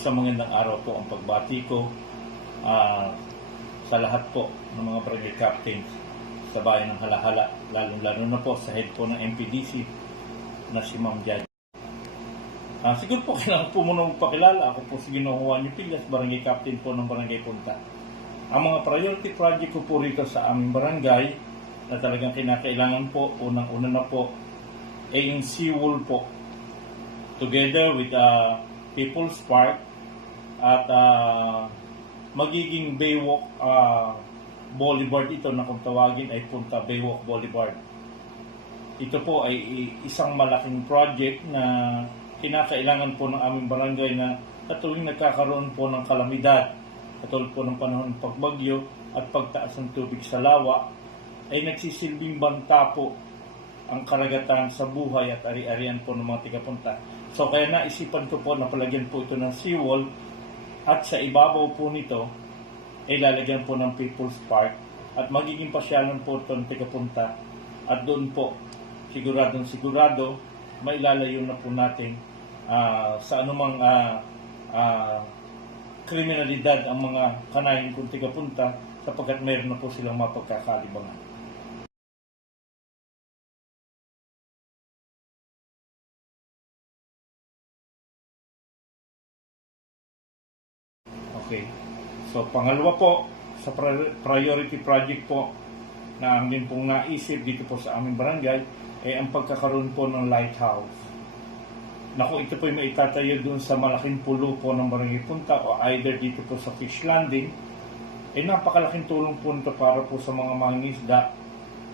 isang magandang araw po ang pagbati ko sa lahat po ng mga barangay captains sa bayan ng Halahala, lalo na po sa head po ng MPDC na si Ma'am Judge. Siguro po kailangan po muna magpakilala. Ako po si Ginoong Juan Pillas, barangay captain po ng Barangay Punta. Ang mga priority project ko po rito sa aming barangay na talagang kinakailangan po, unang-una na po, ay yung seawall po. Together with People's Park at magiging Baywalk Boulevard ito na kung tawagin ay Punta Baywalk Boulevard. Ito po ay isang malaking project na kinakailangan po ng aming barangay na katuwing nagkakaroon po ng kalamidad, katulad po ng panahon ng pagbagyo at pagtaas ng tubig sa lawa, ay nagsisilbing banta po ang karagatan sa buhay at ari-arian po ng mga tigapunta. So kaya naisipan ko po na palagyan po ito ng seawall at sa ibabaw po nito ay lalagyan po ng People's Park at magiging pasyalan po ito ng tigapunta at doon po sigurado mailalayo na po natin sa anumang kriminalidad ang mga kanahin kong tigapunta sapagkat mayroon na po silang mapagkakalibangan. Okay. So, pangalawa po, sa priority project po na amin pong naisip dito po sa aming barangay ay ang pagkakaroon po ng lighthouse. Naku, ito po yung maitatayo dun sa malaking pulo po ng Barangay Punta o either dito po sa fish landing. Ay napakalaking tulong po nito para po sa mga mangingisda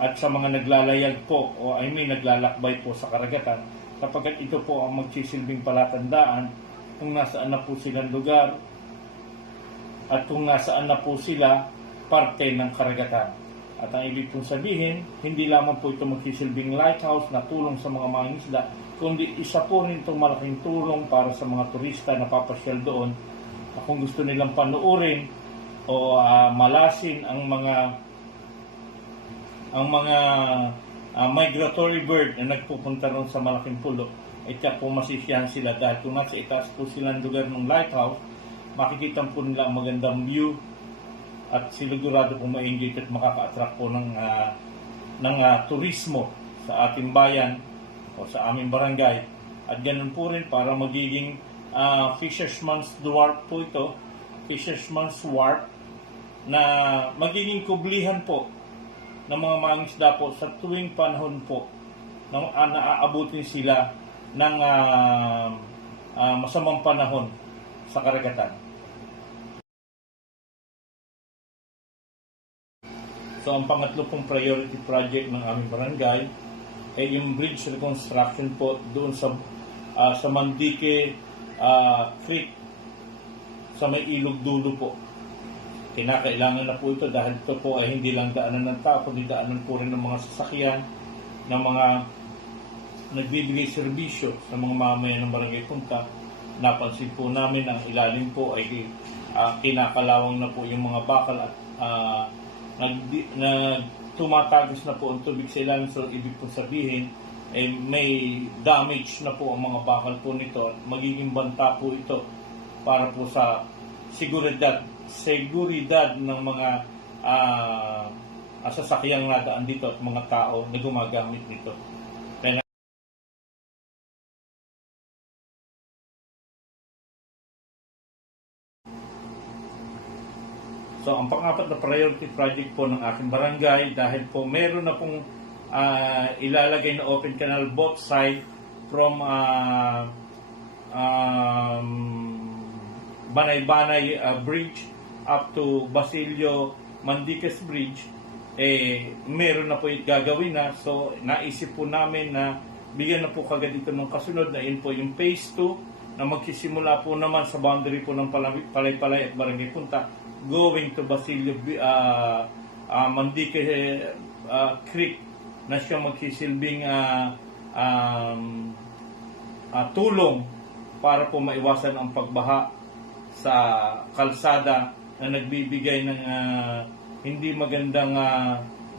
at sa mga naglalayag po o naglalakbay po sa karagatan sapagkat ito po ang magsisilbing palatandaan kung nasaan na po silang lugar at kung nasaan na po sila parte ng karagatan. At ang ibig pong sabihin, hindi lamang po ito magsisilbing lighthouse na tulong sa mga mangingisda, kundi isa po rin itong malaking tulong para sa mga turista na papasyal doon na kung gusto nilang panuorin o malasin ang mga migratory bird na nagpupunta ron sa malaking pulo, ay tiyak po masisiyahan sila dahil kung nasa itaas po silang lugar ng lighthouse, makikita po nila ang magandang view at sigurado po ma-enjoy at makaka-attract po ng turismo sa ating bayan o sa aming barangay. At ganun po rin para magiging Fisherman's Wharf po ito, Fisherman's Wharf, na magiging kublihan po ng mga mangingisda po sa tuwing panahon po na naaabutin sila ng masamang panahon sa karagatan. So, ang pangatlo pong priority project ng aming barangay ay yung bridge reconstruction po doon sa Mandique Creek sa may ilog dulo po. Kinakailangan na po ito dahil ito po ay hindi lang daanan ng tao, kundi daanan po rin ng mga sasakyan, ng mga nagbibigay serbisyo sa mga mamamayan ng Barangay Punta. Napansin po namin ang ilalim po ay kinakalawang na po yung mga bakal at tumatagos na po ang tubig sa ilalim. So, ibig po sabihin ay may damage na po ang mga bakal po nito. Magiging banta po ito para po sa seguridad ng mga sasakyang nadaan dito at mga tao na gumagamit nito. So, ang pang-apat na priority project po ng aking barangay dahil po meron na pong ilalagay na open canal both side from Banay-Banay Bridge up to Basilio Mandiques Bridge, meron na po gagawin na. So, naisip po namin na bigyan na po kagad ito ng kasunod na yun po yung phase 2 na magsisimula po naman sa boundary po ng Palay-Palay at Barangay Punta going to Basilio Mandique Creek na siyang magsisilbing tulong para po maiwasan ang pagbaha sa kalsada na nagbibigay ng hindi magandang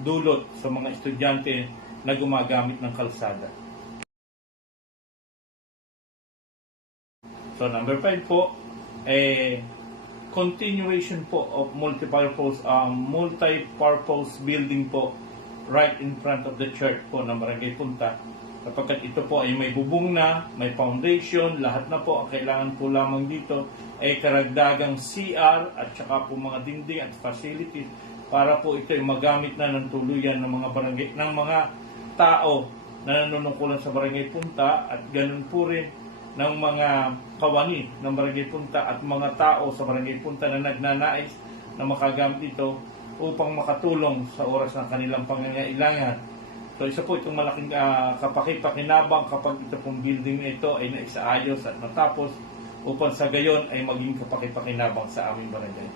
dulot sa mga estudyante na gumagamit ng kalsada. So number 5 po continuation po of multi-purpose building po right in front of the church po ng Barangay Punta. Kapag ito po ay may bubong na, may foundation, lahat na po, ang kailangan po lamang dito ay karagdagang CR at saka po mga dingding at facilities para po ito ay magamit na ng tuluyan ng mga barangay, ng mga tao na nanunungkulan sa Barangay Punta at ganun po rin ng mga kawani ng Barangay Punta at mga tao sa Barangay Punta na nagnanais na makagamit ito upang makatulong sa oras ng kanilang pangangailangan. So isa po itong malaking kapakipakinabang kapag ito pong building na ito ay naisaayos at natapos upang sa gayon ay maging kapakipakinabang sa aming barangay.